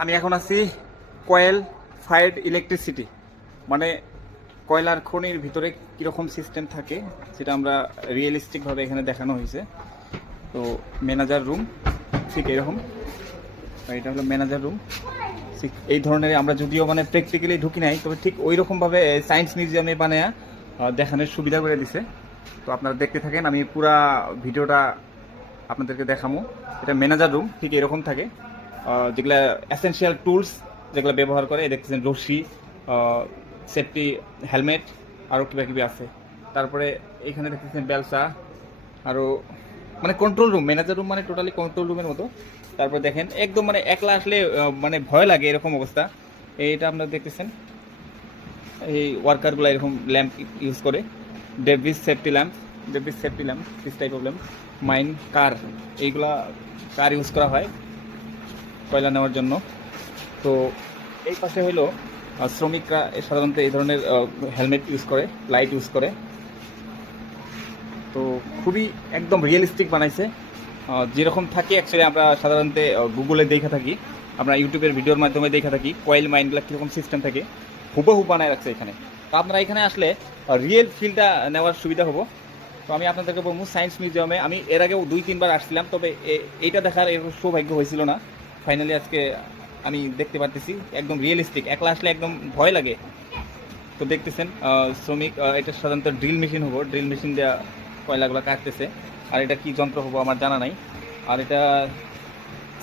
আমি এখন আছি কয়েল ফায়ার্ড ইলেকট্রিসিটি, মানে কয়লার খনির ভিতরে কীরকম সিস্টেম থাকে সেটা আমরা রিয়েলিস্টিকভাবে এখানে দেখানো হয়েছে। তো ম্যানেজার রুম ঠিক এরকম, এটা হলো ম্যানেজার রুম। ঠিক এই ধরনের আমরা যদিও মানে প্র্যাকটিক্যালি ঢুকি নাই, তবে ঠিক ওই রকমভাবে সায়েন্স মিউজিয়ামে বানায়া দেখানোর সুবিধা করে দিছে। তো আপনারা দেখতে থাকেন, আমি পুরা ভিডিওটা আপনাদেরকে দেখাবো। এটা ম্যানেজার রুম ঠিক এরকম থাকে, যেগুলা এসেনশিয়াল টুলস যেগুলো ব্যবহার করে দেখতেছেন, রশি, সেফটি হেলমেট, আরও কিবা আছে। তারপরে এখানে দেখতেছেন বেলসা, আরও মানে কন্ট্রোল রুম। ম্যানেজার রুম মানে টোটালি কন্ট্রোল রুমের মতো। তারপরে দেখেন একদম মানে একলা আসলে মানে ভয় লাগে এরকম অবস্থা। এইটা আপনারা দেখতেছেন, এই ওয়ার্কারগুলো এরকম ল্যাম্প ইউজ করে, Davy's safety lamp, this type of lamp. Mine car, এইগুলা কার ইউজ করা হয় কয়লা নেওয়ার জন্য। তো এই পাশে হলো শ্রমিকরা সাধারণত এই ধরনের হেলমেট ইউজ করে, লাইট ইউজ করে। তো খুবই একদম রিয়েলিস্টিক বানাইছে, যেরকম থাকে অ্যাকচুয়ালি আমরা সাধারণত গুগলে দেখে থাকি, আমরা ইউটিউবের ভিডিওর মাধ্যমে দেখে থাকি কয়েল মাইনগুলো কীরকম সিস্টেম থাকে, হুবহু বানায় রাখছে এখানে। তো আপনারা এখানে আসলে রিয়েল ফিলটা নেওয়ার সুবিধা হবো। তো আমি আপনাদেরকে বলবো সায়েন্স মিউজিয়ামে আমি এর আগেও 2-3 বার আসছিলাম, তবে এইটা দেখার এরকম সৌভাগ্য হয়েছিল না। ফাইনালি আজকে আমি দেখতে পারতেছি, একদম রিয়েলিস্টিক। একলা আসলে একদম ভয় লাগে। তো দেখতেছেন শ্রমিক, এটা সাধারণত ড্রিল মেশিন হবো, ড্রিল মেশিন দেওয়া কয়লাগুলো কাটতেছে। আর এটা কি যন্ত্র হবো আমার জানা নাই। আর এটা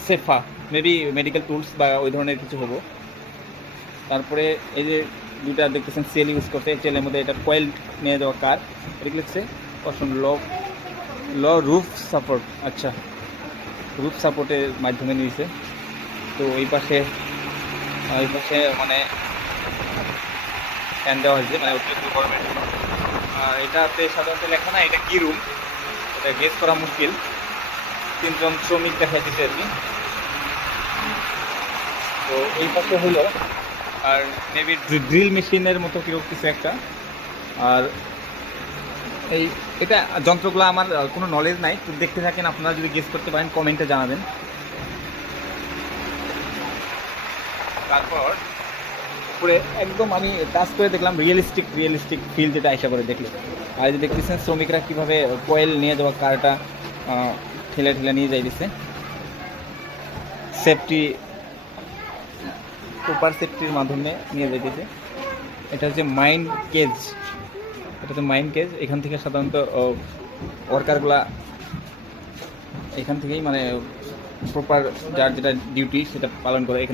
সেফা, মেবি মেডিকেল টুলস বা ওই ধরনের কিছু হবো। তারপরে এই যে দুটা দেখতেছেন সেল ইউজ করতে, সেলের মধ্যে এটা কয়েল নিয়ে যাওয়া কার, এটা লিখছে পছন্দ ল রুফ সাপোর্ট। আচ্ছা, রুফ সাপোর্টের মাধ্যমে নিয়েছে। তো এই পাশে মানে ফ্যান দেওয়া হয়েছে, মানে অতিরিক্ত গরমের জন্য। আর এটাতে সাধারণত লেখা না এটা কি রুম, এটা গেস করা মুশকিল। 3জন শ্রমিক দেখা দিচ্ছে আর কি। তো এই পাশে হলো আর মেবি ড্রিল মেশিনের মতো কিরকম কিছু একটা। আর এই এটা যন্ত্রগুলো আমার কোনো নলেজ নাই, তো দেখতে থাকেন, আপনারা যদি গেস করতে পারেন কমেন্টে জানাবেন। তারপর উপরে একদম আমি টাচ করে দেখলাম রিয়েলিস্টিক ফিল, যেটা আশা করে দেখলে। আর যে দেখতেছেন শ্রমিকরা কীভাবে কয়েল নিয়ে যাওয়া কারটা ঠেলে নিয়ে যাইতেছে, সেফটি প্রপার সেফটির মাধ্যমে নিয়ে যাইতেছে। এটা হচ্ছে মাইন কেজ, এখান থেকে সাধারণত ওয়ার্কারগুলা এখান থেকেই মানে প্রপার যার যেটা ডিউটি সেটা পালন করে। এখানে